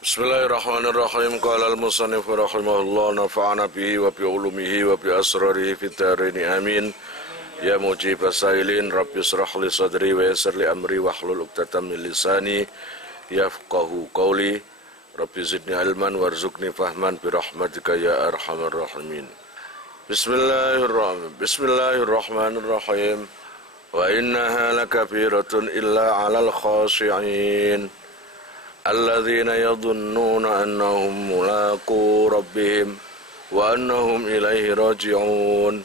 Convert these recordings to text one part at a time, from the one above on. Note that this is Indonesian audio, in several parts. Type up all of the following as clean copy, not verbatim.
Bismillahirrahmanirrahim. Qala al-musannif rahimahullah nafa'ana bihi wa bi ulumihi wa bi asrarihi fid dharain amin. Ya mujib as-sailin rabbi shrah li sadri wa yassir li amri wahlul 'uqdatam min lisani yafqahu qawli. Rabbi zidni ilman warzuqni fahman bi rahmatika ya arhamar rahimin. Bismillahirrahmanirrahim. Wa innaha lakabiratun illa 'alal khashi'in. Alladzina yadhunnuna annahum mulaqu rabbihim wa annahum ilaihi raji'un.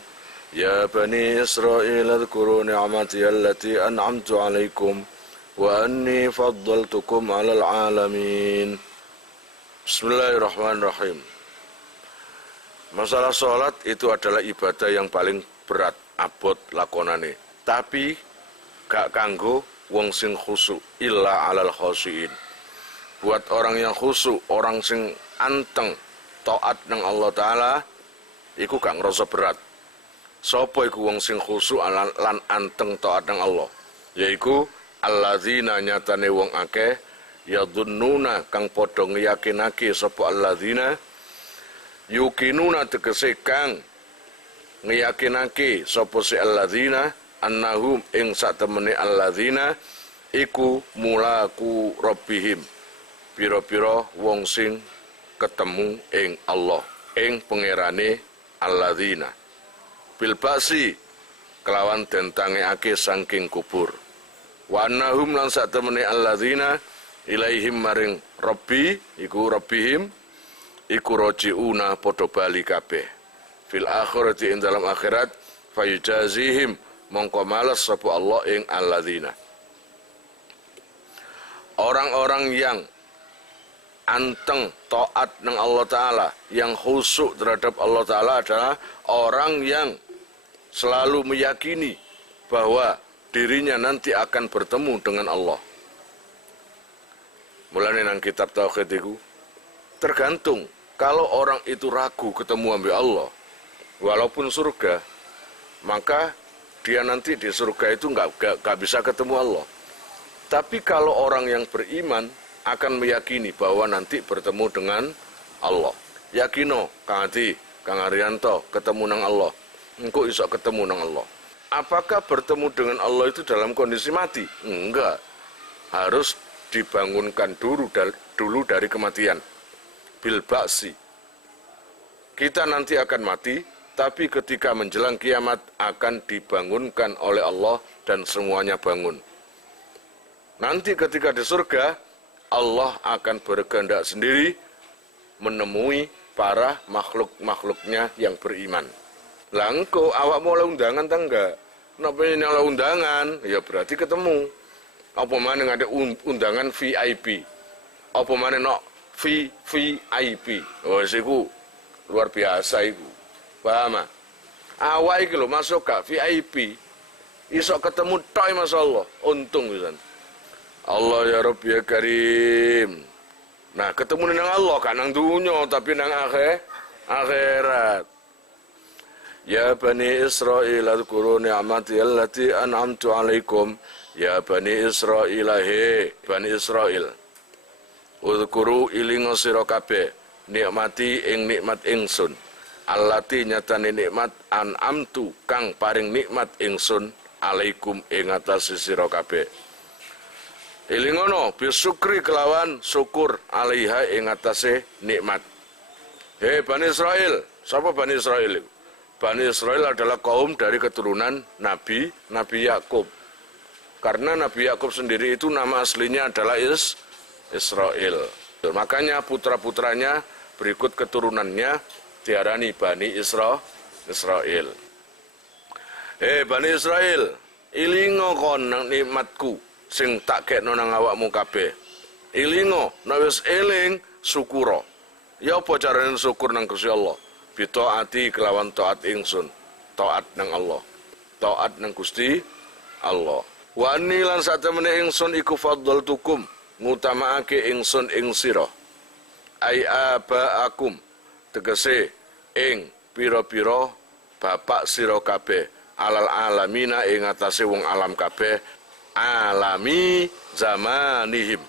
Ya bani Israil adhkuru ni'mati allati an'amtu 'alaikum wa anni faddaltukum 'alal 'alamin. Bismillahirrahmanirrahim. Masalah sholat itu adalah ibadah yang paling berat, abot lakonane. Tapi gak kanggo wong sing khusyuk illa 'alal khashiin. Buat orang yang khusyuk, orang sing anteng taat nang Allah Ta'ala, iku gak ngerasa berat. Sopo iku wong sing khusyuk lan anteng taat nang Allah? Yaiku alladzina nyatane wong akeh yadhunnuna kang padha ngeyakinake sapa alladzina yukinuna tegese kang ngeyakinake sapa si alladzina annahum ing satemene alladzina iku mulaku rabbihim. Piro-piro wong sing ketemu ing Allah, ing pangerane alladzina. Bil ba'si kelawan den tangekake saking kubur. Wa annahum lan sak temene alladzina ilaihim maring rabbi iku rabbihim iku rajiuna padha bali kabeh. Fil akhirati ing dalam akhirat fayujazihim mongko males sapa Allah ing alladzina. Orang-orang yang anteng taat nang Allah Ta'ala, yang khusyuk terhadap Allah Ta'ala adalah orang yang selalu meyakini bahwa dirinya nanti akan bertemu dengan Allah. Mulane nang kitab tauhid itu tergantung, kalau orang itu ragu ketemu ambil Allah walaupun surga, maka dia nanti di surga itu nggak bisa ketemu Allah. Tapi kalau orang yang beriman akan meyakini bahwa nanti bertemu dengan Allah. Yakino, Kang Adi, Kang Arianto, ketemu nang Allah. Engkau iso ketemu nang Allah. Apakah bertemu dengan Allah itu dalam kondisi mati? Enggak. Harus dibangunkan dulu dari kematian. Bil ba'si. Kita nanti akan mati, tapi ketika menjelang kiamat akan dibangunkan oleh Allah dan semuanya bangun. Nanti ketika di surga, Allah akan berkehendak sendiri menemui para makhluk-makhluknya yang beriman. Langko awak mau undangan tangga. Napa ini oleh undangan? Ya berarti ketemu. Apa mana ada undangan VIP? Apa mana no VIP? Oh siku luar biasa iku. Paham? Awak iki lho masuk ke VIP. Iso ketemu tok masyaallah. Untung pisan. Allah ya Rabbi ya Karim. Nah ketemu dengan Allah kan nang dunya tapi nang akhirat. Ya Bani Israil adhkuru ni'mati allati an'amtu 'alaikum. Ya Bani Israil he Bani Israil. Udhkuru ilinga sira kabeh nikmati ing nikmat ingsun. Allati nyatane nikmat an'amtu kang paring nikmat ingsun 'alaikum ing atase sira kabeh. Ilingono bisukri kelawan syukur alaiha ing atase nikmat. Hei Bani Israil, siapa Bani Israil? Bani Israil adalah kaum dari keturunan Nabi Yakub. Karena Nabi Yakub sendiri itu nama aslinya adalah Israel. Makanya putra-putranya berikut keturunannya diarani Bani Israel. Hei Bani Israil, ilingo kon nang nikmatku sing tak kekno nang awakmu kabeh. Ilingo, nek wis eling syukura. Ya apa carane syukur nang Gusti Allah? Bitaati kelawan taat ingsun. Taat nang Allah. Taat nang Gusti Allah. Wa anni lan satemene ingsun iku faddaltukum, ngutamaake ingsun ing sira. Ai abaakum, tegese ing pira-pira bapak sira kabeh, alal alamina ing atase wong alam kabeh. Alami zamanihim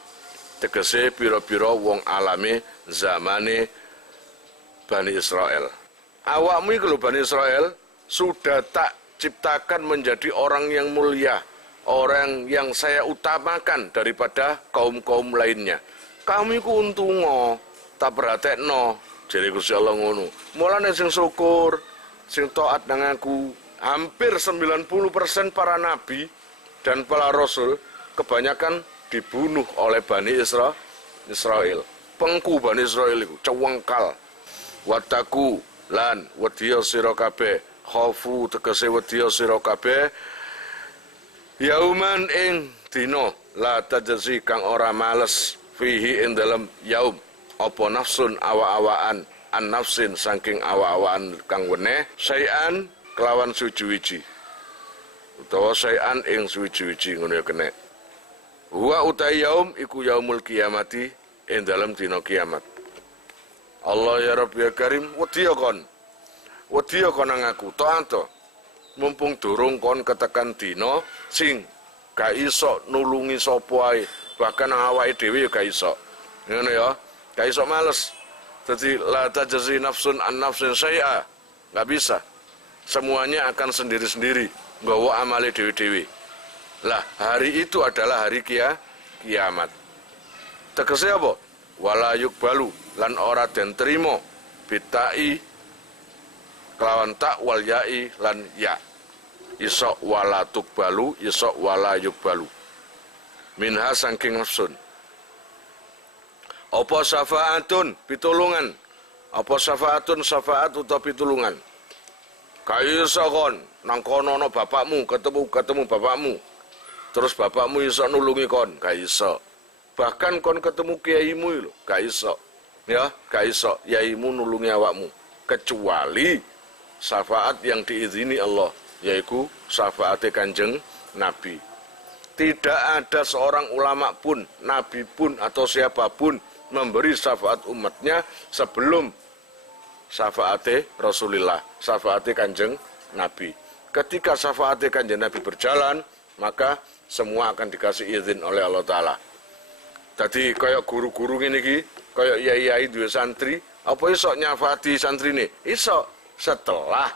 tegese pira-pira wong alami zamane Bani Israel. Awakmu iki lho Bani Israel sudah tak ciptakan menjadi orang yang mulia, orang yang saya utamakan daripada kaum-kaum lainnya. Kamu iku untungo, tak perhatekno, jare Gusti Allah ngono. Mulane sing syukur, sing taat nang aku, hampir 90% para nabi dan para rasul kebanyakan dibunuh oleh Bani Israel. Pengku Bani Israel iku cewengkal. Wataku lan wedya sira kabeh, khafu tegese wedya sira kabeh yauman ing dina la tajzi kang ora males fihi ing dalem yaum apa nafsun awa-awaan an nafsin saking awa-awaan kang weneh sayan kelawan suci-wiji utawa sayan ing suci-wiji ngono ya kene wa utai yaum iku yaumul kiamati ing dalem dina kiamat. Allah ya Rabbi ya Karim wedi kon nang aku taanto mumpung durung kon ketekan dina sing gak iso nulungi sapa ae bahkan awake dhewe ya gak iso ngono ya gak iso males dadi la tajzi nafsun an nafsin syai'a gak bisa semuanya akan sendiri-sendiri nggawa amale dhewe-dhewe lah hari itu adalah hari kiamat tegese apa wala yukbalu lan ora den trimo bitai kelawan tak wal yai lan ya isok wala tukbalu isok wala yukbalu minha saking nafsun apa syafaatun pitulungan apa syafaat utawa pitulungan kaiso kon nang kono ana bapakmu ketemu bapakmu terus bapakmu iso nulungi kon kaiso bahkan kon ketemu kiaimu lho gak iso ya gak iso yaimu nulungi awakmu kecuali syafaat yang diizini Allah yaitu syafaat Kanjeng Nabi. Tidak ada seorang ulama pun, nabi pun atau siapapun memberi syafaat umatnya sebelum syafaat Rasulullah, syafaat Kanjeng Nabi. Ketika syafaat Kanjeng Nabi berjalan, maka semua akan dikasih izin oleh Allah Ta'ala. Tadi kayak guru-guru ini ki, kayak yai-yai dua santri, apa iso nyafati santri ini? Iso setelah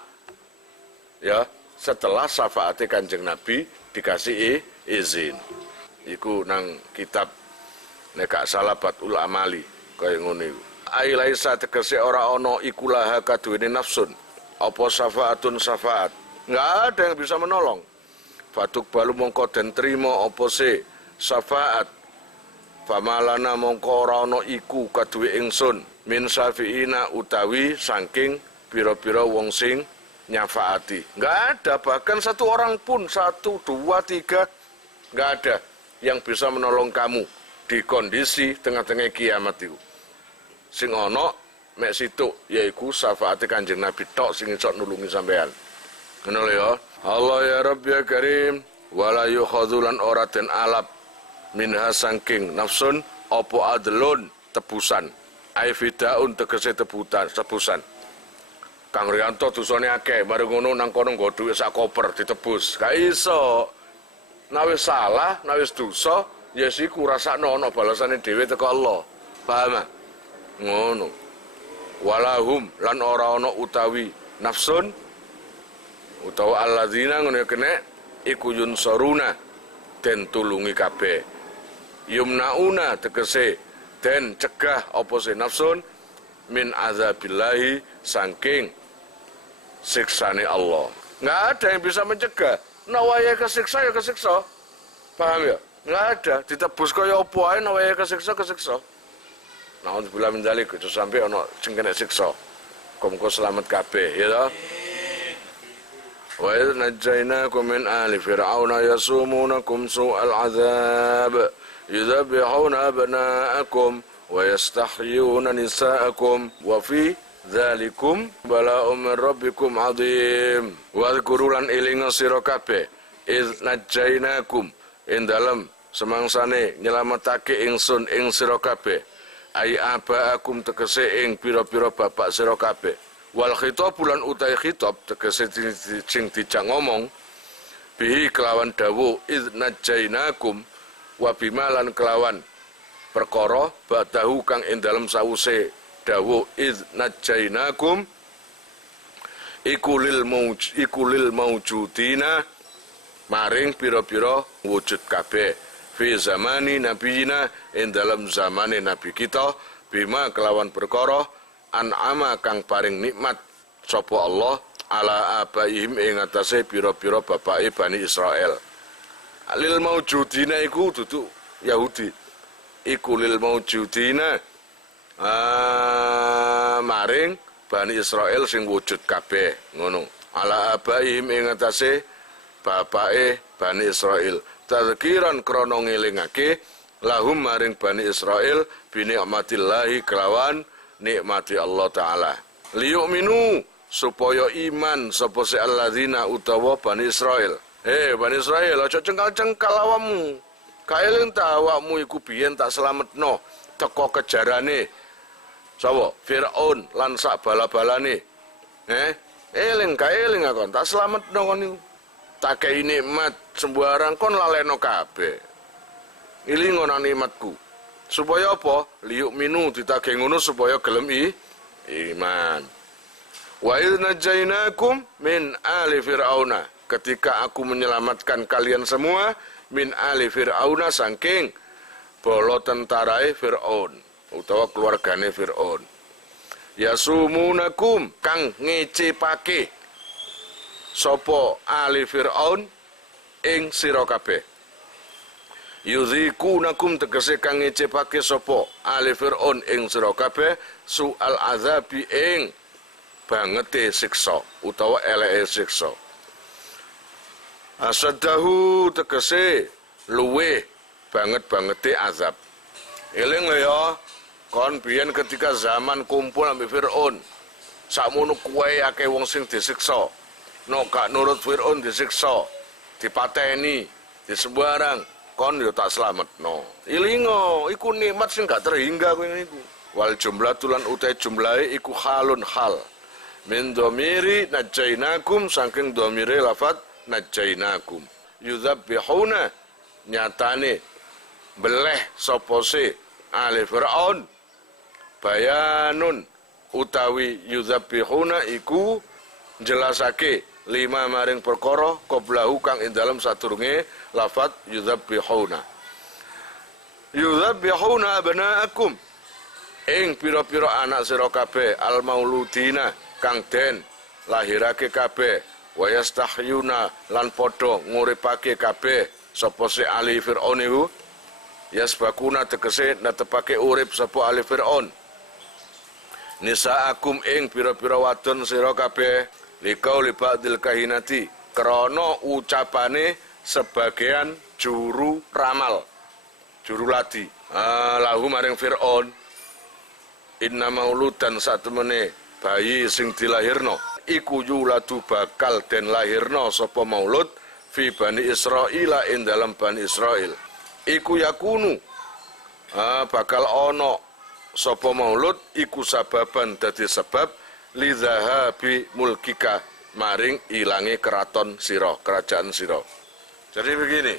syafaat Kanjeng Nabi dikasih izin. Iku nang kitab nek salah Batul Amali kaya ngono iku. Ai laisa tegese ora ana iku laha kaduwene nafsun. Apa syafaatun syafaat? Enggak ada yang bisa menolong. Fatuk balu mongko den trima apa se syafaat. Famalana mongko ora ana iku kaduwe ingsun min syafiina utawi saking pira-pira wong sing nyafaati. Enggak ada, bahkan satu orang pun, 1, 2, 3 enggak ada yang bisa menolong kamu di kondisi tengah-tengah kiamat itu. Sing ana mek situk yaiku syafaat Kanjeng Nabi tok sing iso nulungi sampean. Ngono ya. Allah ya Rabb ya Karim wala yukhadzulan ora den alap minha sangking nafsun opo adlun tebusan ai fidaun tegese tebusan Kang Rianto dosane akeh bareng ngono nang kono nggo dhuwit sak koper ditebus gak iso nek wis salah nek wis dosa ya siku rasakno ana balasane dhewe teko Allah paham ngono walahum lan ora ana utawi nafsun utawa alladzina ngono kene iku yunsaruna den tulungi kabeh yumnauna tegese den cegah apa se nafsun min azabillahi saking siksane Allah. Nggak ada yang bisa mencegah. Nawaya kesiksa ya kesiksa. Paham ya? Nggak ada. Ditebus kaya apa ae nawaya kesiksa. Nauzubillah min dzalik itu sampai ana sing kena siksa. Muga selamat kabeh ya toh. Wa idz najaynakum min ali fir'auna yasumunakum su'al 'adzab yudzabihuna abna'akum wa yastahyuna nisa'akum wa fi dzalikum bala'un min rabbikum 'adzim wa dzkurulan ilinga sira kabeh idz najaynakum ing dalem semangsane nyelametake ingsun ing sira kabeh ai abaakum tegese ing pira-pira bapak sira kabeh wal khitab bulan utai khitab tegese sing dijak ngomong bihi kelawan dawu idz najainakum wa bimalan kelawan perkara ba'dahu kang ing dalem sause dawuh id najainakum ikulil maujudina maring pira-pira wujud kabeh fi zamani nabiyina ing dalem zamane nabi kita bima kelawan perkara an'ama kang paring nikmat sapa Allah ala abaihim ing atase pira-pira bapake Bani Israel. Lil maujudina iku dudu Yahudi. Iku lil maujudina maring Bani Israel sing wujud kabeh ngono. Ala abaihim ing atase bapake Bani Israel. Tadzkiran krana ngelingake lahum maring Bani Israel bi nikmatillahi kelawan nikmati Allah taala. Liyu'minu supaya iman sapa se alladzina utawa Bani Israel. Bani Israel aja cengkal-cengkal awakmu. Kaeling ta awakmu iku biyen tak slametno teka kejarane sapa Firaun lan sak bala-balane. Eling kaeling akon tak slametno kon niku. Tak kei nikmat sembarang kon laleno kabeh. Ilingo nang nikmatku. Supaya apa? Liyuk minu ditagih ngono supaya gelem iman. Wa idz najainakum min ali fir'auna. Ketika aku menyelamatkan kalian semua min ali fir'auna saking bala tentarae Fir'aun utawa keluargane Fir'aun. Yasumunakum kang ngecepake sapa ali Fir'aun ing sira kabeh. Yuzikunakum tegese kang ngecepake sapa ali Fir'aun ing sira kabeh su'al azabi ing bangete siksa utawa eleke siksa. Asadahu tegese luwe banget-bangete azab. Eling lho ya, kon biyen ketika zaman kumpul ambek Firaun. Sakmono kuwe akeh wong sing disiksa. Nek gak nurut Firaun disiksa, dipateni, disembarang, kon yo tak slametno. Ilingo, iku nikmat sing gak terhingga kowe niku. Wal jumlatulan utai jumlahe iku halun hal. Min dhamiri najainakum saking dhamire lafat najainakum. Yudzabbihuna nyatane beleh sapa se ali Firaun bayanun utawi yudzabbihuna iku jelasake lima maring perkara qablahu kang ing dalem sadurunge lafat yudzabbihuna. Yudzabbihuna abnaakum ing pira-pira anak sira kabeh al mauludina kang den lahirake kabeh wa yastahyuna lan padha nguripake kabeh sapa se ali Firaun iku yasbakuna tegese netepake urip sapa ali Firaun nisaakum ing pira-pira wadon sira kabeh liqauli ba'dil kahinati krana ucapane sebagian juru ramal juru ladi lahu maring Firaun inna mauludan satemene bayi sing dilahirno iku yuladu bakal den lahirno sapa maulud fi Bani Israila ing dalam Bani Israil iku yakunu bakal ono sapa maulud iku sababan dadi sebab lidzahabi mulkika maring ilange keraton sira kerajaan sira. Jadi begini,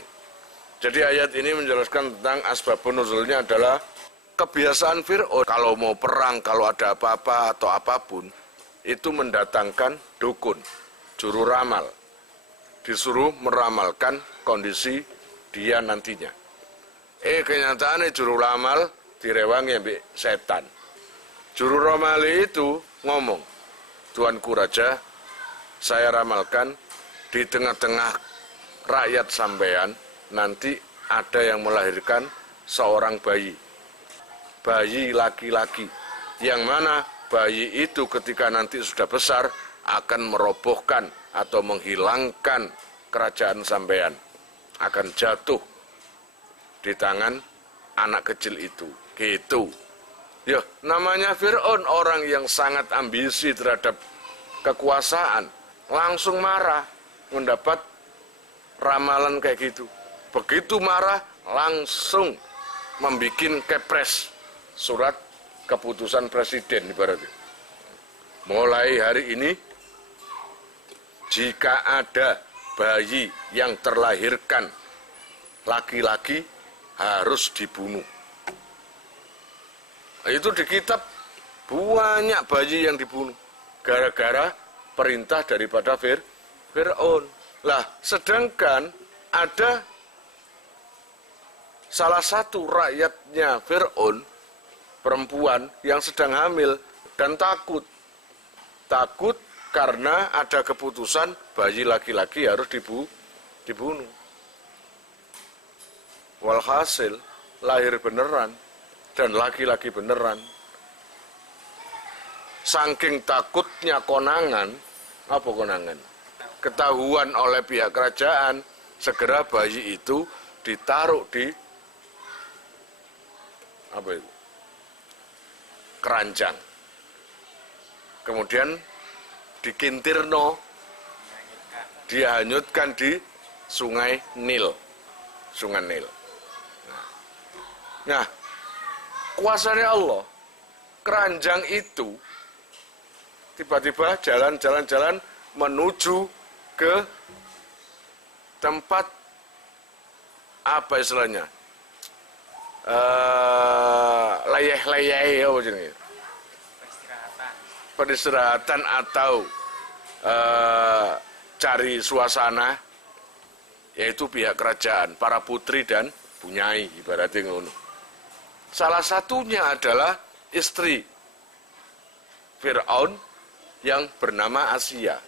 jadi ayat ini menjelaskan tentang asbabun nuzulnya adalah kebiasaan Fir'aun kalau mau perang, kalau ada apa-apa atau apapun, itu mendatangkan dukun, juru ramal, disuruh meramalkan kondisi dia nantinya. Kenyataannya juru ramal direwangi ambek setan. Juru ramal itu ngomong, Tuanku Raja, saya ramalkan di tengah-tengah rakyat sampean nanti ada yang melahirkan seorang bayi. Bayi laki-laki, yang mana bayi itu ketika nanti sudah besar akan merobohkan atau menghilangkan kerajaan sampean, akan jatuh di tangan anak kecil itu. Gitu. Ya, namanya Fir'aun orang yang sangat ambisi terhadap kekuasaan, langsung marah mendapat ramalan kayak gitu. Begitu marah langsung membikin kepres surat keputusan presiden ibaratnya. Mulai hari ini jika ada bayi yang terlahirkan laki-laki harus dibunuh. Itu di kitab banyak bayi yang dibunuh gara-gara perintah daripada Fir'aun. Lah, sedangkan ada salah satu rakyatnya Fir'aun, perempuan yang sedang hamil dan takut. Takut karena ada keputusan bayi laki-laki harus dibunuh. Walhasil lahir beneran dan laki-laki beneran. Saking takutnya konangan, apa konangan? Ketahuan oleh pihak kerajaan, segera bayi itu ditaruh di apa itu? Keranjang. Kemudian dikintirno, dihanyutkan di sungai Nil. Sungai Nil. Nah, kuasanya Allah, keranjang itu tiba-tiba jalan menuju ke tempat apa istilahnya, layeh-layeh apa jenis, peristirahatan atau cari suasana, yaitu pihak kerajaan, para putri dan bunyai ibaratnya ngono. Salah satunya adalah istri Fir'aun yang bernama Asia.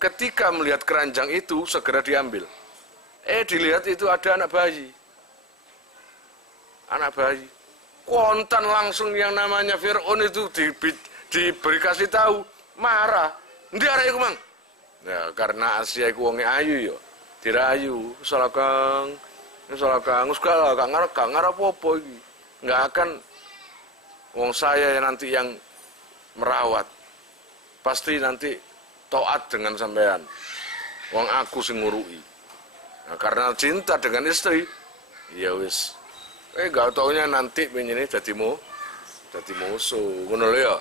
Ketika melihat keranjang itu segera diambil. Dilihat itu ada anak bayi. Anak bayi. Kontan langsung yang namanya Fir'aun itu diberi kasih tahu, marah. Ndi arek iku, Mang? Ya, karena Asia iku wonge ayu ya. Dirayu, salah Kang. Salah Kang, segala gak ngarep apa iki. Enggak akan wong saya nanti yang merawat. Pasti nanti taat dengan sampean. Wong aku sing ngurui. Nah, karena cinta dengan istri, ya wis. Gak taunya nanti pengen dadi musuh. Ngono lho ya.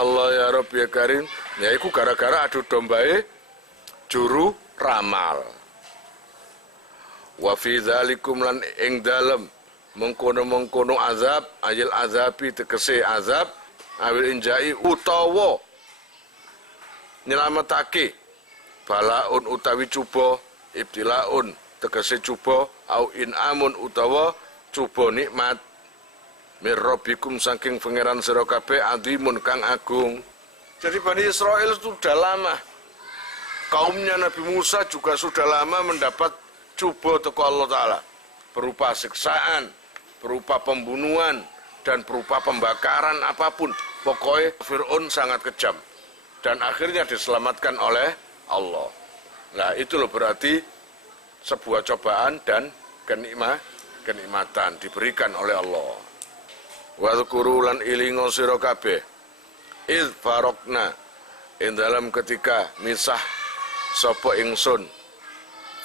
Allah ya Rabb ya Karim. Ya iku gara-gara adu dombae juru ramal. Wa fi dzalikum lan ing dalem mengkono-mengkono azab, ayil azabi tegese azab, awil injai utawa nyelametake, balaun utawi cuba, ibtilaun tegese cuba, au inamun utawa cuba nikmat, mir rabbikum saking pangeran sira kabeh azimun kang agung. Jadi Bani Israel sudah lama, kaumnya Nabi Musa juga sudah lama mendapat cuba teko Allah Ta'ala, berupa siksaan, berupa pembunuhan, dan berupa pembakaran apapun. Pokoknya Fir'aun sangat kejam. Dan akhirnya diselamatkan oleh Allah. Nah itu loh berarti sebuah cobaan dan kenikmatan diberikan oleh Allah. Wadhkuru lan ilingo sira kabeh id farokna ing dalam ketika misah sapa ingsun,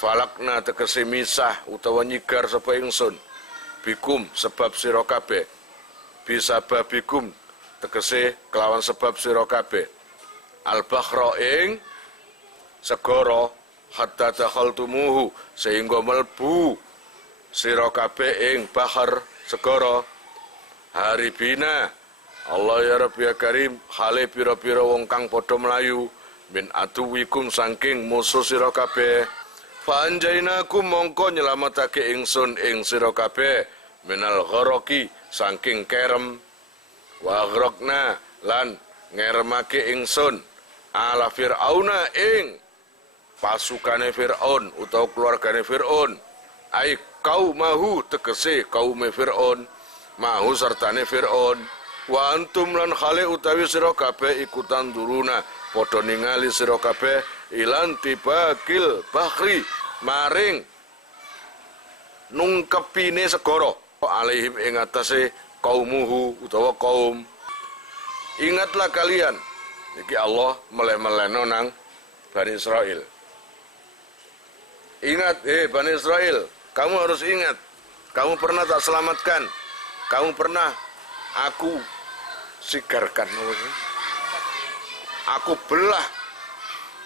falakna tegese misah utawa nyigar sapa ingsun, bikum sebab sira kabeh, bisa babikum tegese kelawan sebab sira kabeh, al-bakhra ing segara, hatta dakhaltumuhu sehingga melbu sira kabeh ing bahar segara, haribina Allah ya Rabbi ya Karim hale pira-pira wong kang padha mlayu, min aduwikum saking musuh sira kabeh, panjainakum mongko nyelametake ingsun ing sira kabeh, minal gharaqi saking kerem, wa aghraqna lan ngeremake ingsun ala fir'auna ing pasukane Fir'aun utawa keluargane Fir'aun, ai kaumahu tegese kaume Fir'aun, mahu sertane Fir'aun, wa antum lan khale utawi sira kabeh ikutan duruna padha ningali sira kabeh ilan tibakil bahri maring nungkepine segara, alaihim ing atase kaumuhu utawa kaum. Ingatlah kalian, iki Allah meleh-melehno nang Bani Israel. Ingat, Bani Israel, kamu harus ingat, kamu pernah tak selamatkan, kamu pernah aku sigarkan, aku belah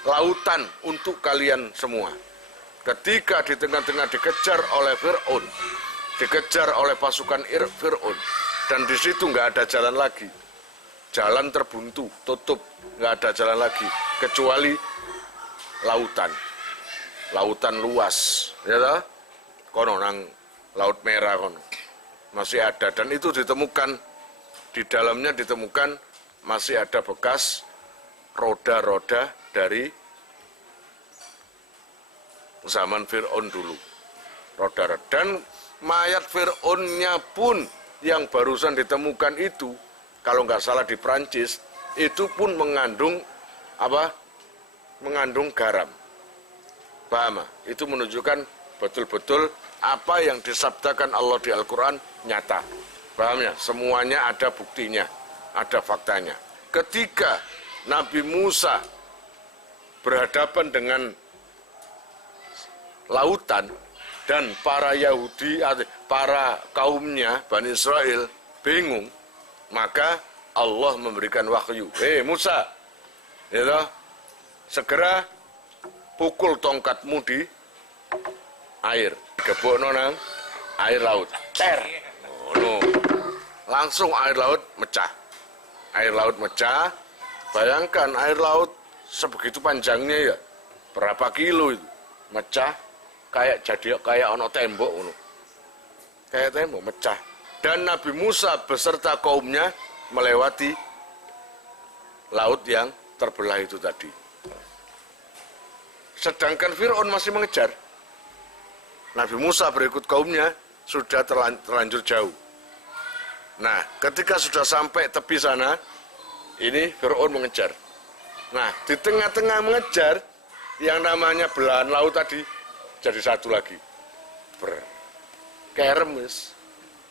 lautan untuk kalian semua. Ketika di tengah-tengah dikejar oleh Fir'aun, dikejar oleh pasukan Fir'aun, dan di situ nggak ada jalan lagi, jalan terbuntu, tutup, nggak ada jalan lagi kecuali lautan luas, ya toh? Kono nang Laut Merah kono masih ada, dan itu ditemukan di dalamnya, ditemukan masih ada bekas roda-roda dari zaman Fir'aun dulu, roda-roda. Dan mayat Fir'aunnya pun yang barusan ditemukan itu, kalau nggak salah di Prancis, itu pun mengandung apa? Mengandung garam. Paham? Itu menunjukkan betul-betul apa yang disabdakan Allah di Al-Quran nyata. Paham ya? Semuanya ada buktinya, ada faktanya. Ketika Nabi Musa berhadapan dengan lautan, dan para Yahudi, para kaumnya, Bani Israel, bingung, maka Allah memberikan wahyu. Musa, ya, segera pukul tongkatmu di air, gebokno nang air laut, langsung air laut mecah. Air laut mecah, bayangkan air laut sebegitu panjangnya ya, berapa kilo itu, mecah, kayak ono tembok, kayak tembok mecah. Dan Nabi Musa beserta kaumnya melewati laut yang terbelah itu tadi. Sedangkan Fir'aun masih mengejar. Nabi Musa berikut kaumnya sudah terlanjur jauh. Nah, ketika sudah sampai tepi sana, ini Fir'aun mengejar. Nah, di tengah-tengah mengejar, yang namanya belahan laut tadi jadi satu lagi. Keremes.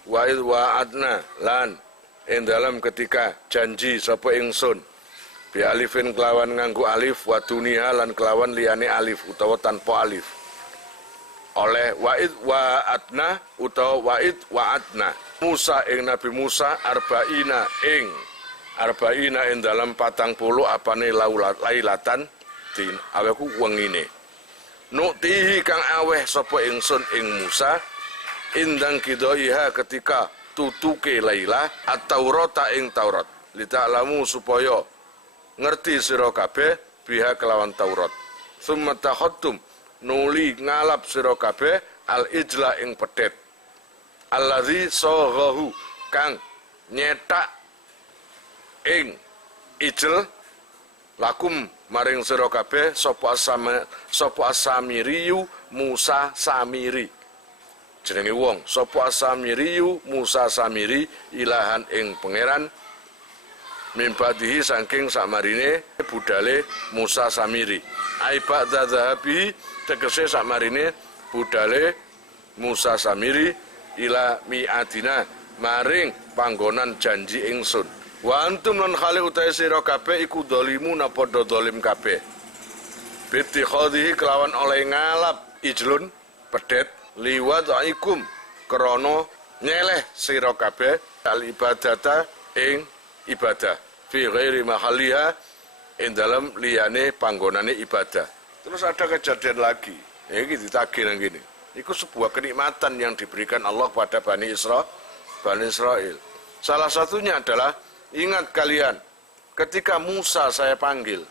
Wa'id wa'adna lan ing dalam ketika janji sapa ingsun bi alifin kelawan nganggo alif wa dunia lan kelawan liyane alif utawa tanpa alif. Oleh wa'id wa'adna utawa wa'id wa'adna Musa ing Nabi Musa arba'ina ing dalam 40 apane lailatan din aweku wengine nuktihi kang aweh sapa ingsun ing Musa indang kidoiha ketika tutuke Laila at-Taurata ing Taurat lita'lamu supaya ngerti sira kabeh biha kelawan Taurat summa takhottum nuli ngalap sira kabeh al-ijla ing pedet allazi saghahu kang nyetak ing ijl lakum maring sira kabeh sapa Samiriyu Musa Samiri jenenge wong sapa Samiriyu Musa Samiri ilahan ing pangeran mimpadihi saking sakmarine budale Musa Samiri aiba dzadzabi tegese sakmarine budale Musa Samiri ila mi'adina maring panggonan janji ingsun wa antum lan khali utahe sira kabeh iku dzalimu napa dzalim kabeh biti khadhihi kelawan oleh ngalap ijlun pedet liwadaikum krana nyeleh sira kabeh al ibadata ing ibadah fi ghairi mahaliha ing dalam liyane panggonane ibadah. Terus ada kejadian lagi, iki ditagih nang kene. Iku sebuah kenikmatan yang diberikan Allah pada Bani Israel. Salah satunya adalah ingat kalian ketika Musa saya panggil.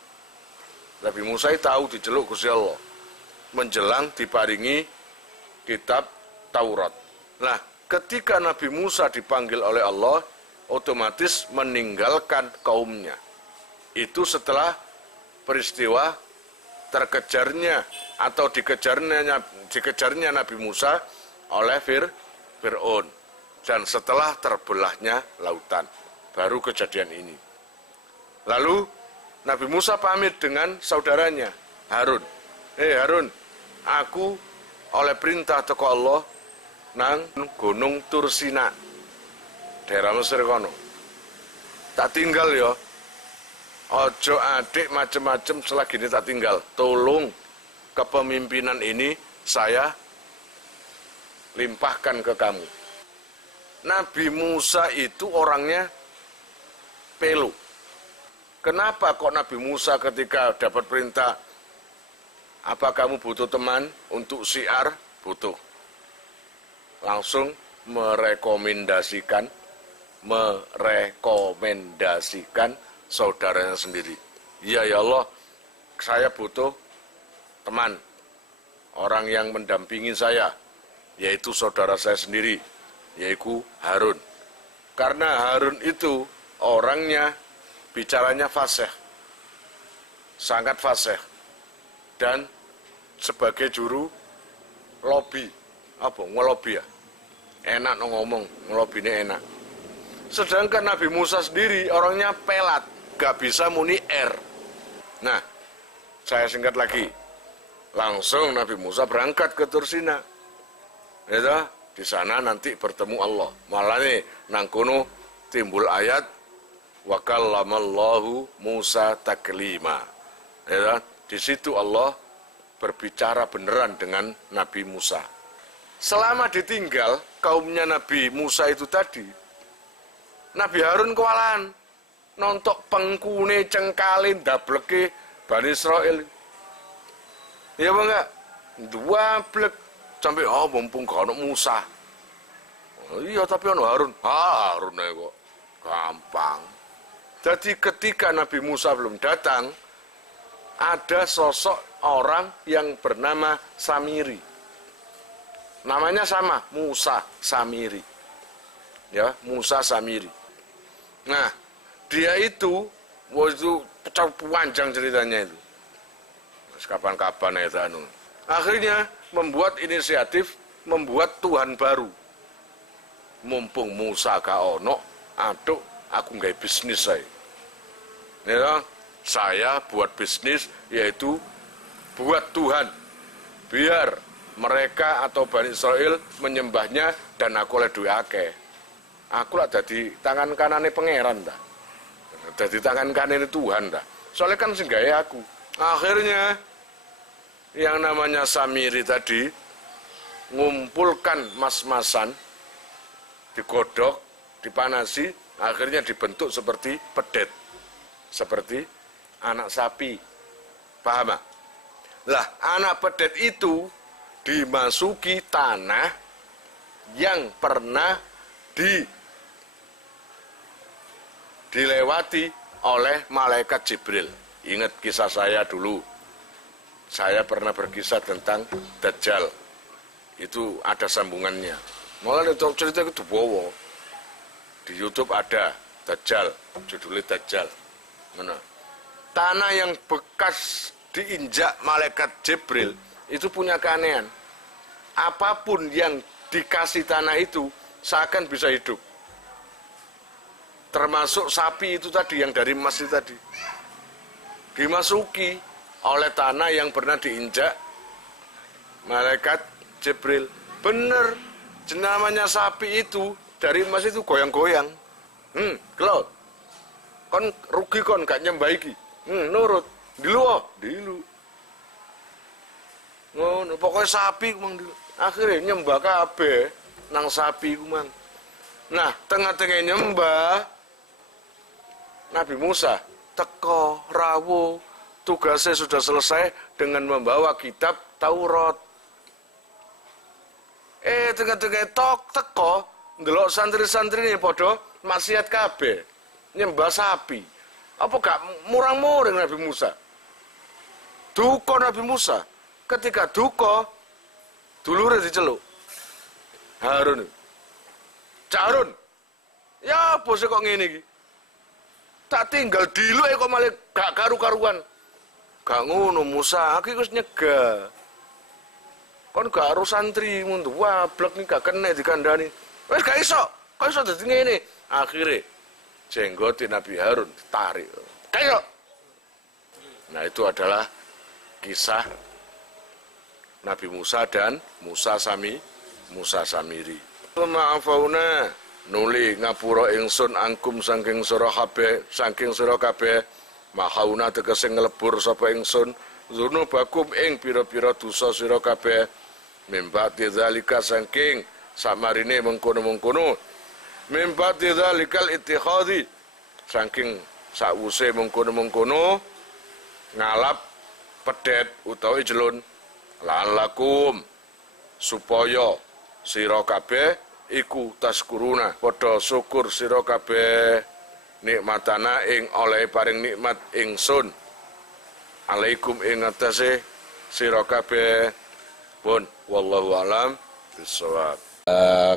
Nabi Musa tahu diceluk Gusti Allah menjelang diparingi kitab Taurat. Nah, ketika Nabi Musa dipanggil oleh Allah, otomatis meninggalkan kaumnya. Itu setelah peristiwa terkejarnya atau dikejarnya Nabi Musa oleh Fir'aun. Dan setelah terbelahnya lautan, baru kejadian ini. Lalu Nabi Musa pamit dengan saudaranya Harun. Harun, aku oleh perintah teko Allah nang Gunung Tursina, daerah Mesir kono. Tak tinggal ya. Ojo adik macem-macem selagi ini tak tinggal. Tolong kepemimpinan ini saya limpahkan ke kamu. Nabi Musa itu orangnya pelu. Kenapa kok Nabi Musa ketika dapat perintah, apa kamu butuh teman untuk syiar? Butuh. langsung merekomendasikan saudaranya sendiri. Ya Allah, saya butuh teman, orang yang mendampingi saya, yaitu saudara saya sendiri, yaitu Harun. Karena Harun itu orangnya, bicaranya fasih, sangat fasih, dan sebagai juru lobby, ngelobi ya, enak ngomong, ngelobi ini enak. Sedangkan Nabi Musa sendiri orangnya pelat, gak bisa muni R. Nah, saya singkat lagi, langsung Nabi Musa berangkat ke Tursina. Ya, di sana nanti bertemu Allah. Malah nih, nangkono timbul ayat wa kallamallahu Musa taklima. Ya, di situ Allah berbicara beneran dengan Nabi Musa. Selama ditinggal kaumnya Nabi Musa itu tadi, Nabi Harun kewalahan nontok pengkune cengkalin dableke Bani Israel. Ya apa enggak? Dua blek sampai mumpung gak ono Musa. Iya tapi ono Harun. Harun aja kok. Gampang. Jadi ketika Nabi Musa belum datang, ada sosok orang yang bernama Samiri. Namanya sama, Musa Samiri. Ya, Musa Samiri. Nah, dia itu panjang ceritanya itu. Kapan-kapan ya anu. Akhirnya membuat inisiatif, membuat Tuhan baru. Mumpung Musa gak ono, aduk aku nggak bisnis saya. Ya, saya buat bisnis yaitu buat Tuhan. Biar mereka atau Bani Israel menyembahnya dan aku oleh duit akeh. Aku lah jadi tangan kanannya pangeran dah. Jadi tangan kanannya Tuhan dah. Soalnya kan singgahnya aku. Akhirnya yang namanya Samiri tadi ngumpulkan mas-masan, digodok, dipanasi, akhirnya dibentuk seperti pedet. Seperti anak sapi. Paham gak? Lah, anak pedet itu dimasuki tanah yang pernah dilewati oleh malaikat Jibril. Ingat kisah saya dulu. Saya pernah berkisah tentang Dajjal. Itu ada sambungannya. Malah itu cerita itu bawa. Di YouTube ada Dajjal, judulnya Dajjal. Mana? Tanah yang bekas diinjak malaikat Jibril itu punya keanehan. Apapun yang dikasih tanah itu seakan bisa hidup. Termasuk sapi itu tadi yang dari emas itu tadi. Dimasuki oleh tanah yang pernah diinjak malaikat Jibril. Bener, namanya sapi itu dari emas itu goyang-goyang. Kalau kon rugi kon gak nyembah iki. Nurut. Dilu. Ngono, pokoknya sapi kumang dulu. Akhirnya nyembah kabeh nang sapi kumang. Nah, tengah-tengah nyembah Nabi Musa teko rawuh, tugasnya sudah selesai dengan membawa kitab Taurat. Tengah-tengah teko ndelok santri-santri ini padha maksiat kabeh, nyembah sapi. Apa gak murang-muring Nabi Musa? Duka Nabi Musa. Ketika duka, dulure diceluk. Harun. Cak Harun. Ya bos kok ngene iki? Tak tinggal dilu kok malah gak karu-karuan. Gak ngono Musa, aku wis nyegah. Kon gak harus santri mundu wablek nih gak kena dikandani. Wis gak iso dadi ngene. Akhire jenggote Nabi Harun ditarik. Kayo. Nah, itu adalah kisah Nabi Musa dan Musa Samiri. Ma'afauna nuli ngapura ingsun angkum saking sira kabeh mahauna tegese nglebur sapa ingsun dzunubakum ing pira-pira dosa sira kabeh mimbati zalika saking samarine mengkono-mengkono mimbati zalikal ittikhadhi saking sakwuse mengkono-mengkono ngalap pedet utawi jelun lan lakum supaya sira kabeh iku taskuruna padha syukur sira kabeh nikmatana ing oleh paring nikmat ingsun alaikum ing atase sira kabeh pun wallahu alam bisawab.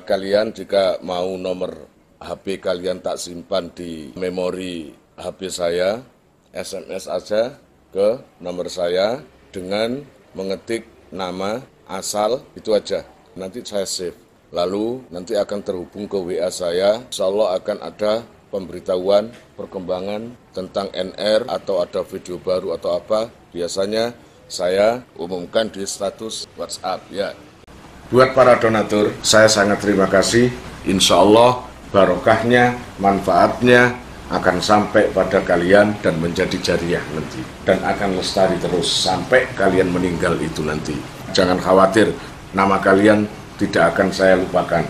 Kalian jika mau nomor HP kalian tak simpan di memori HP saya, SMS aja ke nomor saya dengan mengetik nama asal itu aja, nanti saya save. Lalu nanti akan terhubung ke WA saya, insya Allah akan ada pemberitahuan perkembangan tentang NR atau ada video baru atau apa. Biasanya saya umumkan di status WhatsApp ya. Buat para donatur, saya sangat terima kasih. Insya Allah barokahnya, manfaatnya akan sampai pada kalian dan menjadi jariah nanti. Dan akan lestari terus sampai kalian meninggal itu nanti. Jangan khawatir, nama kalian tidak akan saya lupakan.